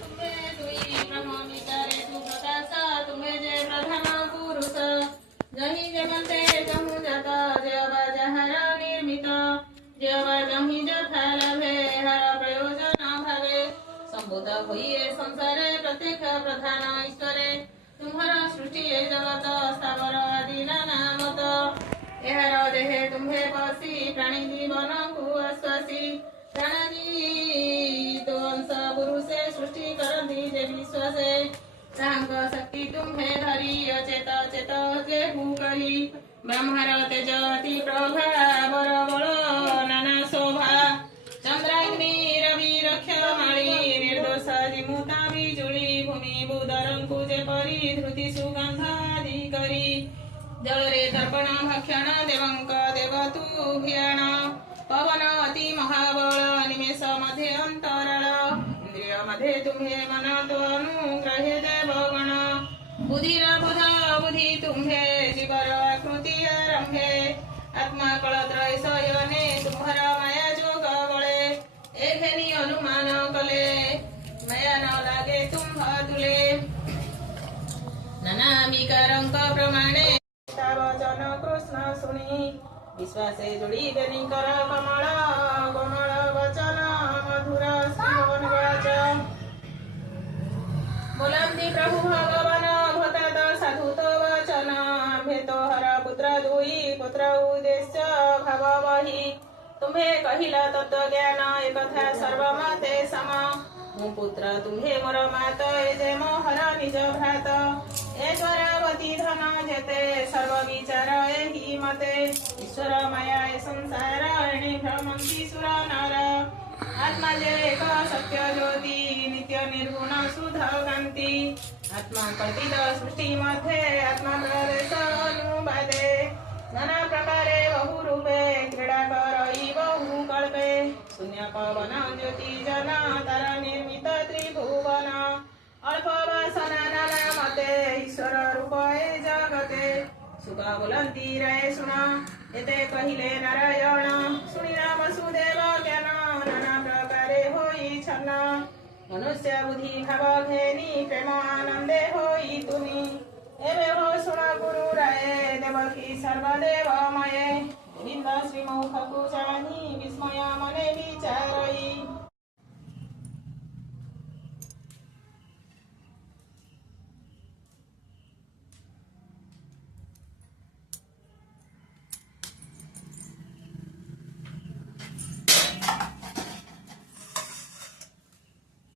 तुम्हे दुई ब्रह्म विचारे तू प्रकाश तुम्हे जे प्रधान पुरुष जही जे म्हणते जहू जात जेवा जहर निर्मित जेवा जही जथा लभे हर प्रयोजन भावे संबोध होइए संसारे प्रत्येक प्रधान ईश्वरे तुम्हारा सृष्टि जगत स्थावर आदि नामत एहर देहे तुम्हे पसी प्राणी जीवन को आश्वासी प्राणी तो अंश पुरुषे सृष्टि करती जे विश्वासे रांग शक्ति तुम्हे धरी अचेत चेत जे करी ब्रह्मर तेज अति प्रभा बर बल नाना शोभा चंद्राग्नि रवि रक्षमाणी निर्दोष जिमुता बिजुली भूमि बुदरंकु जे परी धृति सुगंधादि करी जलरे तर्पण भक्षण देवंक देवतु भियाण पवन अति महाबळ निमेष मध्ये अंतराळ इंद्रिय मध्ये तुम्हे मन तो अनुग्रहे देवगण बुधिर बुध बुधी तुम्हे जीवर आकृती आरंभे आत्मा कळत्रय सयने तुम्हारा माया जोग बळे एघेनी अनुमान कले माया न लागे तुम्हा तुले नाना विकारंक प्रमाणे वचन कृष्ण सुनी विश्वासे जोड़ी बेनी कर कमल कोमल वचन मधुर श्रीवन वाच बोलंती प्रभु भगवान भूतात साधुत वचन भेतो हर पुत्र दुई पुत्र उद्देश्य भाव वही तुम्हे कहिला तत्व ज्ञान एकथा सर्व मते सम मु पुत्र तुम्हे मोर मात जे मोहर निज भ्रात ऐश्वर्यवती धन जेते सर्व विचार एहि मते ईश्वर माया संसार एणे भ्रमंती सुर नर आत्मा जे एक सत्य ज्योती नित्य निर्गुण शुद्ध कांती आत्मा कल्पित सृष्टी मध्ये आत्मा प्रदेश अनुवादे नाना प्रकारे बहु रूपे क्रीडा करई बहु कल्पे शून्य पवन ज्योति जन तर निर्मित त्रिभुवन अल्प वासना नाना मते ईश्वर रूप जगते सुख बोलंती रे सुन एते कहिले नारायण सुनिना वसुदेव ज्ञान नाना प्रकारे होई छन्न मनुष्य बुद्धि भाव घेनी प्रेम आनंदे होई तुनी एवे हो सुन गुरु राय देवकी सर्वदेवमये गोविंद श्रीमुख कुचानी विस्मय मने विचारई।